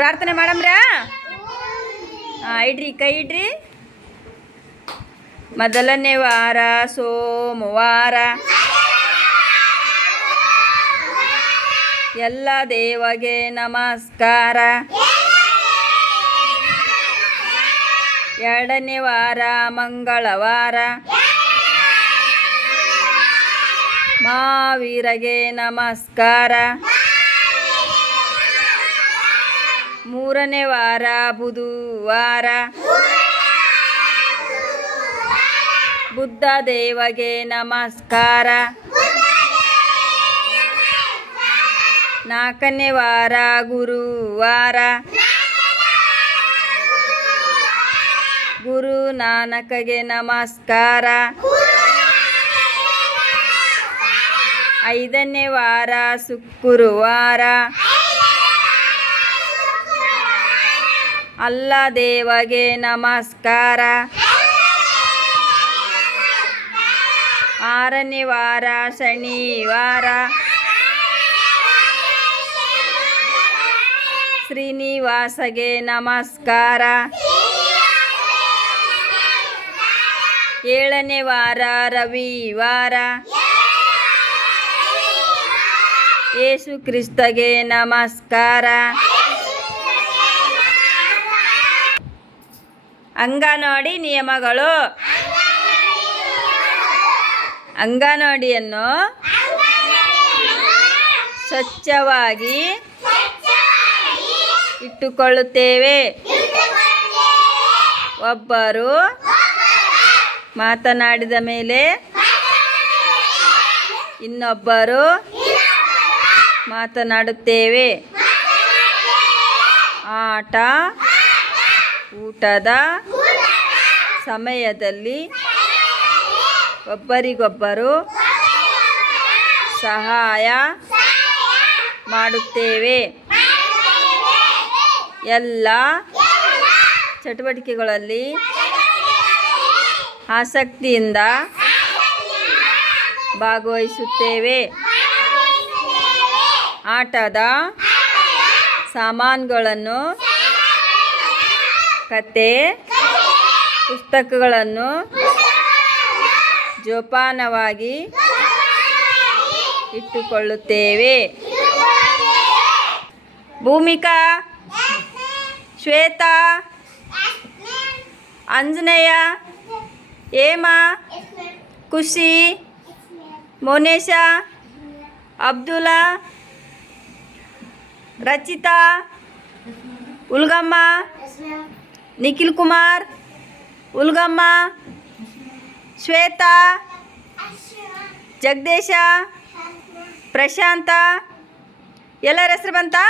ಪ್ರಾರ್ಥನೆ ಮಾಡಮ್ರ. ಇಡ್ರಿ ಕೈ ಇಡ್ರಿ. ಮೊದಲನೇ ವಾರ ಸೋಮವಾರ. ಎಲ್ಲ ದೇವಗೆ ನಮಸ್ಕಾರ. ಎರಡನೇ ವಾರ ಮಂಗಳವಾರ. ಮಹಾವೀರಗೆ ನಮಸ್ಕಾರ. ಮೂರನೇ ವಾರ ಬುಧವಾರ. ಬುದ್ಧ ದೇವಗೆ ನಮಸ್ಕಾರ. ನಾಲ್ಕನೇ ವಾರ ಗುರುವಾರ. ಗುರು ನಾನಕಗೆ ನಮಸ್ಕಾರ. ಐದನೇ ವಾರ ಶುಕ್ರವಾರ. ಅಲ್ಲ ದೇವಗೆ ನಮಸ್ಕಾರ. ಆರನೇ ವಾರ ಶನಿವಾರ. ಶ್ರೀನಿವಾಸಗೆ ನಮಸ್ಕಾರ. ಏಳನೇ ವಾರ ರವಿವಾರ. ಯೇಸು ಕ್ರಿಸ್ತಗೆ ನಮಸ್ಕಾರ. ಅಂಗನವಾಡಿ ನಿಯಮಗಳು. ಅಂಗನವಾಡಿಯನ್ನು ಸ್ವಚ್ಛವಾಗಿ ಇಟ್ಟುಕೊಳ್ಳುತ್ತೇವೆ. ಒಬ್ಬರು ಮಾತನಾಡಿದ ಮೇಲೆ ಇನ್ನೊಬ್ಬರು ಮಾತನಾಡುತ್ತೇವೆ. ಆಟ ಊಟದ ಸಮಯದಲ್ಲಿ ಒಬ್ಬರಿಗೊಬ್ಬರು ಸಹಾಯ ಮಾಡುತ್ತೇವೆ. ಎಲ್ಲ ಚಟುವಟಿಕೆಗಳಲ್ಲಿ ಆಸಕ್ತಿಯಿಂದ ಭಾಗವಹಿಸುತ್ತೇವೆ. ಆಟದ ಸಾಮಾನುಗಳನ್ನು, ಕತೆ ಪುಸ್ತಕಗಳನ್ನು ಜೋಪಾನವಾಗಿ ಇಟ್ಟುಕೊಳ್ಳುತ್ತೇವೆ. ಭೂಮಿಕಾ, ಶ್ವೇತಾ, ಅಂಜನೇಯ, ಹೇಮಾ, ಖುಷಿ, ಮೋನೇಶ, ಅಬ್ದುಲ್ಲಾ, ರಚಿತಾ, ಉಲ್ಗಮ್ಮ, ನಿಖಿಲ್ ಕುಮಾರ್, ಉಲ್ಗಮ್ಮ, ಶ್ವೇತಾ, ಜಗದೇಶ, ಪ್ರಶಾಂತ, ಎಲ್ಲರ ಹೆಸರು ಬಂತಾ?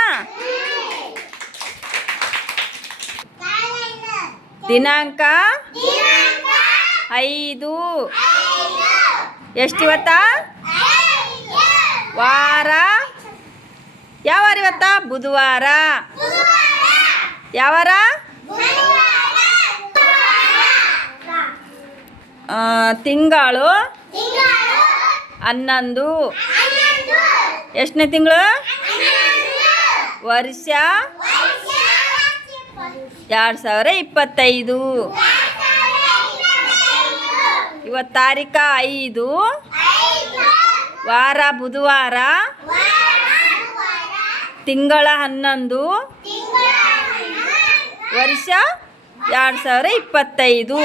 ದಿನಾಂಕ 5. ಎಷ್ಟಿವತ್ತ? ವಾರ ಯಾವ ವಾರ ಇವತ್ತ? ಬುಧವಾರ. ಯಾವ ವಾರ? ತಿಂಗಳು 11. ಎಷ್ಟನೇ ತಿಂಗಳು? ವರ್ಷ 2025. ಇವತ್ತು ತಾರೀಖ 5, ವಾರ ಬುಧವಾರ, ತಿಂಗಳ 11, ವರ್ಷ 2025.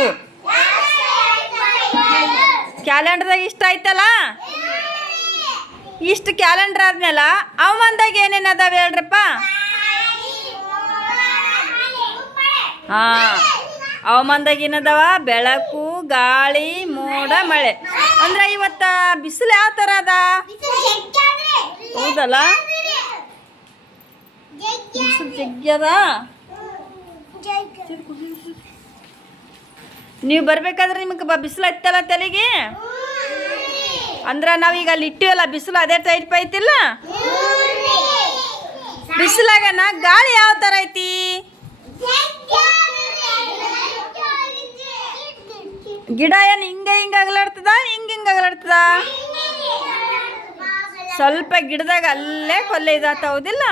ಕ್ಯಾಲೆಂಡ್ರಾಗ ಇಷ್ಟ ಆಯ್ತಲ್ಲ. ಇಷ್ಟು ಕ್ಯಾಲೆಂಡ್ರ್ ಆದ್ಮೇಲೆ ಅವಮಾನದಾಗ ಏನೇನು ಅದಾವೆ ಹೇಳ್ರಪ್ಪ? ಅವಮಾನದಾಗ ಏನದಾವ? ಬೆಳಕು, ಗಾಳಿ, ಮೋಡ, ಮಳೆ. ಅಂದ್ರೆ ಇವತ್ತು ಬಿಸಿಲು ಯಾವ ಥರ ಅದ? ಹೌದಲ್ಲ, ಬಿಸಿಲು ಜಗ್ಗದ. ನೀವು ಬರ್ಬೇಕಾದ್ರೆ ನಿಮಗೆ ಬಿಸಿಲು ಐತಲ್ಲ ತಲೆಗೆ. ಅಂದ್ರೆ ನಾವೀಗ ಅಲ್ಲಿ ಇಟ್ಟಿವಲ್ಲ ಬಿಸಿಲು, ಅದೇ ಟೈಪ್ ಐತಿಲ್ಲ. ಬಿಸಿಲಾಗನ ಗಾಳಿ ಯಾವ ಥರ ಐತಿ? ಗಿಡ ಏನು ಹಿಂಗೆ ಅಗಲಾಡ್ತದ, ಹಿಂಗೆ ಅಗಲಾಡ್ತದ? ಸ್ವಲ್ಪ ಗಿಡದಾಗ ಅಲ್ಲೇ ಕೊಲ್ಲೆ ಇದಾತ, ಹೌದಿಲ್ಲ?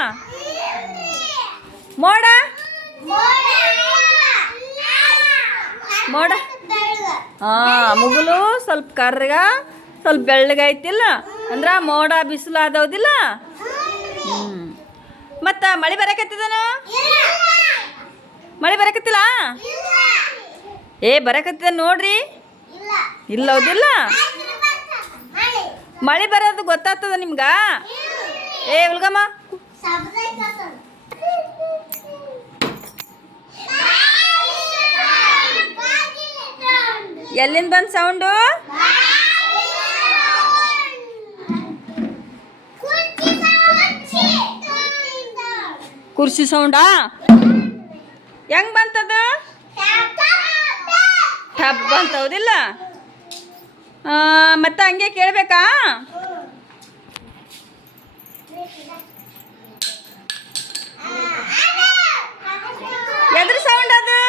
ಮೋಡ ಮೋಡ ಮುಗುಲು ಸ್ವಲ್ಪ ಕರ್ರಗ ಸ್ವಲ್ಪ ಬೆಳ್ಳಗೈತಿಲ್ಲ ಅಂದ್ರೆ ಮೋಡ ಬಿಸಿಲು ಆದವುದಿಲ್ಲ. ಮತ್ತು ಮಳೆ ಬರಕತ್ತಿದನು? ಮಳೆ ಬರಕತ್ತಿಲ್ಲ? ಬರಕತ್ತಿದ ನೋಡ್ರಿ. ಇಲ್ಲ ಹೌದಿಲ್ಲ? ಮಳೆ ಬರೋದು ಗೊತ್ತಾಗ್ತದ ನಿಮ್ಗೆ? ಉಲ್ಗಮ್ಮ ಎಲ್ಲಿಂದ ಬಂದು ಸೌಂಡು? ಕುರ್ಚಿ ಸೌಂಡಾ? ಹೆಂಗ್ ಬಂತದ? ಟಬ್ ಬಂತ ಹೌದಿಲ್ಲ? ಮತ್ತೆ ಹಂಗೆ ಕೇಳಬೇಕಾ? ಎದ್ರ ಸೌಂಡ್ ಅದು?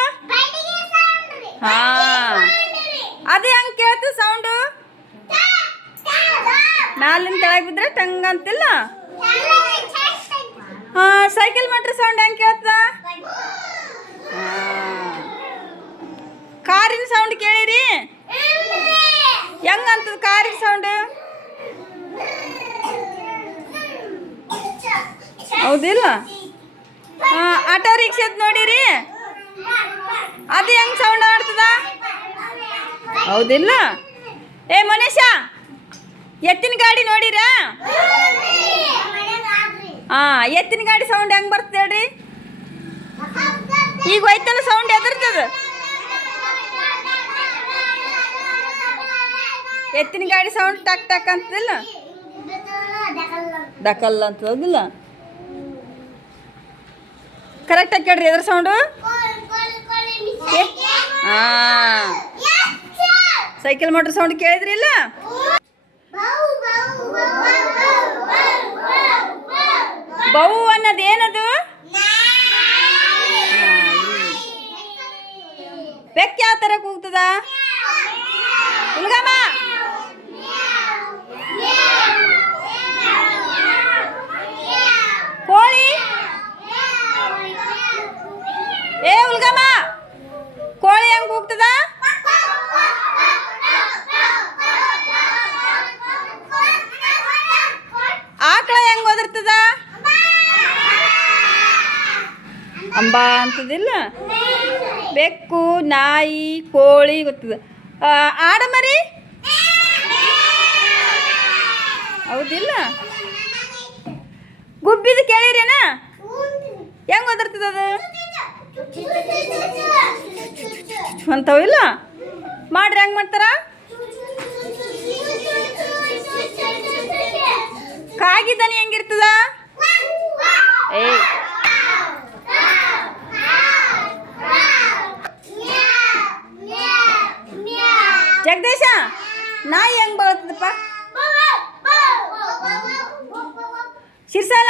ಅದು ಹೆಂಗೆ ಕೇಳ್ತು ಸೌಂಡು? ಮ್ಯಾಲಿಂದ ತೆಳಗೆ ಬಿದ್ರೆ ಟಂಗ್ ಅಂತಿಲ್ಲ? ಸೈಕಲ್ ಮೋಟ್ರ್ ಸೌಂಡ್ ಹೆಂಗೆ ಕೇಳ್ತದ? ಕಾರಿನ ಸೌಂಡ್ ಕೇಳಿರಿ? ಹೆಂಗಂತದ ಕಾರಿನ ಸೌಂಡ್? ಹೌದಿಲ್ಲ? ಆಟೋ ರಿಕ್ಷಾದ್ ನೋಡಿರಿ? ಅದು ಹೆಂಗೆ ಸೌಂಡ್ ಆಡ್ತದ? ಹೌದಿಲ್ಲ? ಮನುಷ್ಯ ಎತ್ತಿನ ಗಾಡಿ ನೋಡಿರಾ? ಎತ್ತಿನ ಗಾಡಿ ಸೌಂಡ್ ಹೆಂಗೆ ಬರ್ತದೆ ಹೇಳ್ರಿ? ಈಗ ಹೋಯ್ತಲ್ಲ ಸೌಂಡ್ ಎದರ್ತದ? ಎತ್ತಿನ ಗಾಡಿ ಸೌಂಡ್ ಟಕ್ ಟಕ್ ಅಂತದಿಲ್ಲ? ಡಕಲ್ ಅಂತದಿಲ್ಲ? ಕರೆಕ್ಟಾಗಿ ಕೇಳ್ರಿ ಎದ್ರ ಸೌಂಡು? ಸೈಕಲ್ ಮೋಟ್ರ್ ಸೌಂಡ್ ಕೇಳಿದ್ರಿ ಇಲ್ಲ? ಬೌ ಅನ್ನೋದು ಏನದು? ಬೆಕ್ಕ ಯಾವ ಥರ ಕೂಗ್ತದ? ಉಲ್ಗಮ್ಮ ಕೋಳಿ ಉಲ್ಗಮ್ಮ ಕೋಳಿ ಹೆಂಗ್ ಕೂಗ್ತದ? ಆಕಳ ಹೆಂಗ್ ಒದರ್ತದ? ಅಂಬಾ ಅಂತದಿಲ್ಲ? ಬೆಕ್ಕು ನಾಯಿ ಕೋಳಿ ಗೊತ್ತದ. ಆಡ ಮರಿ ಹೌದಿಲ್ಲ? ಗುಬ್ಬಿದು ಕೇಳಿರೇನ? ಹೆಂಗ್ ಒದರ್ತದ ಅದು? ಅಂತವಿಲ್ಲ? ಮಾಡ್ರಿ ಹೆಂಗ್ ಮಾಡ್ತಾರ? ಕಾಗಿದನಿ ಹೆಂಗಿರ್ತದ? ಜಗದೀಶ ನಾಯಿ ಹೆಂಗ್ ಬರ್ತದಪ್ಪ? ಶಿರ್ಸಾಲ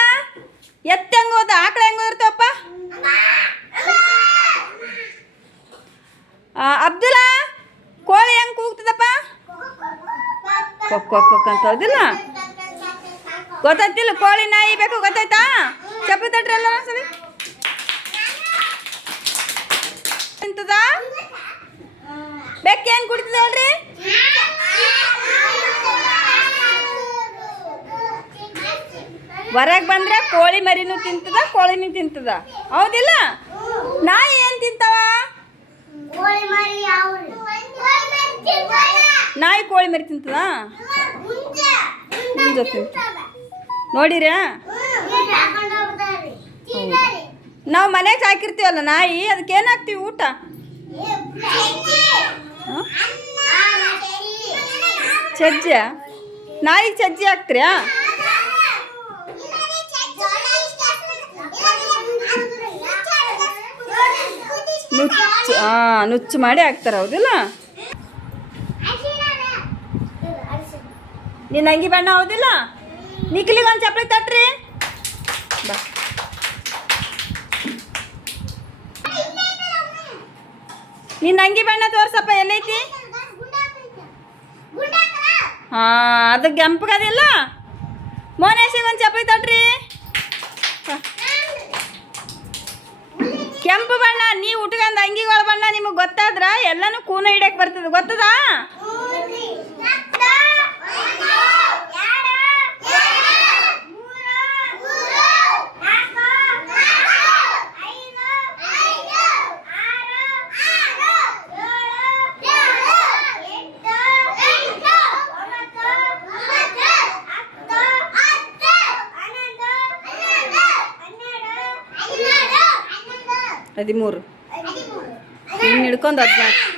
ಎತ್ತ ಹೆಂಗ್ ಹೋದ? ಆಕಳ ಹೆಂಗ್ ಹೋದಿರ್ತಾವಪ್ಪ? ಅಬ್ದುಲ್ಲ ಕೋಳಿ ಹೆಂಗ್ ಕೂಗ್ತದಪ್ಪ? ಕೊಕ್ಕ ಅಂತ ಹೌದಿಲ್ಲ? ಗೊತ್ತಾಯ್ತಿಲ್ಲ? ಕೋಳಿ ನಾಯಿ ಬೇಕು ಗೊತ್ತಾಯ್ತಾ? ಚಪ್ಪಲಿ ತಟ್ರಿ ಎಲ್ಲ ಸರಿ ತಿಂತದ? ಬೆಕ್ಕ ಏನು ಕುಡಿತದ ಹೇಳ್ರಿ? ಹೊರಗೆ ಬಂದ್ರೆ ಕೋಳಿ ಮರಿನೂ ತಿಂತದ ಕೋಳಿನೂ ತಿಂತದ ಹೌದಿಲ್ಲ? ನಾಯಿ ಏನು ತಿಂತಾವ? ನಾಯಿ ಕೋಳಿ ಮರಿ ತಿಂತದ? ನೋಡಿರ? ನಾವು ಮನೆಗೆ ಸಾಕಿರ್ತೀವಲ್ಲ ನಾಯಿ, ಅದಕ್ಕೆ ಏನು ಹಾಕ್ತೀವಿ ಊಟ? ಸಜ್ಜ? ನಾಯಿಗೆ ಸಜ್ಜಿ ಹಾಕ್ತೀರಾ? ನುಚ್ಚು ಮಾಡಿ ಹಾಕ್ತಾರೆ ಹೌದಿಲ್ಲ? ನಿನ್ನ ಅಂಗಿ ಬಣ್ಣ ಹೌದಿಲ್ಲ? ನಿಖಿಲಿಗೆ ಒಂದು ಚಪ್ಪಲಿ ತಟ್ರಿ ಬಾ. ನಿನ್ನ ಅಂಗಿ ಬಣ್ಣ ತೋರ್ಸಪ್ಪ ಎಲ್ಲೈತಿ? ಅದು ಕೆಂಪಗದಿಲ್ಲ? ಮೋನೇಶಿಗೆ ಒಂದು ಚಪ್ಪಲಿ ತಟ್ರಿ. ಕೆಂಪು ಬಣ್ಣ ನೀವು ಉಟ್ಕೊಂಡ್ ಅಂಗಿಗಳ ಬಣ್ಣ ನಿಮಗೆ ಗೊತ್ತಾದ್ರ ಎಲ್ಲಾನು ಕೂನ ಹಿಡಿಯಕ್ ಬರ್ತದೆ ಗೊತ್ತದಾ? ಹದಿಮೂರು. ಇನ್ನು ಹಿಡ್ಕೊಂಡು 14.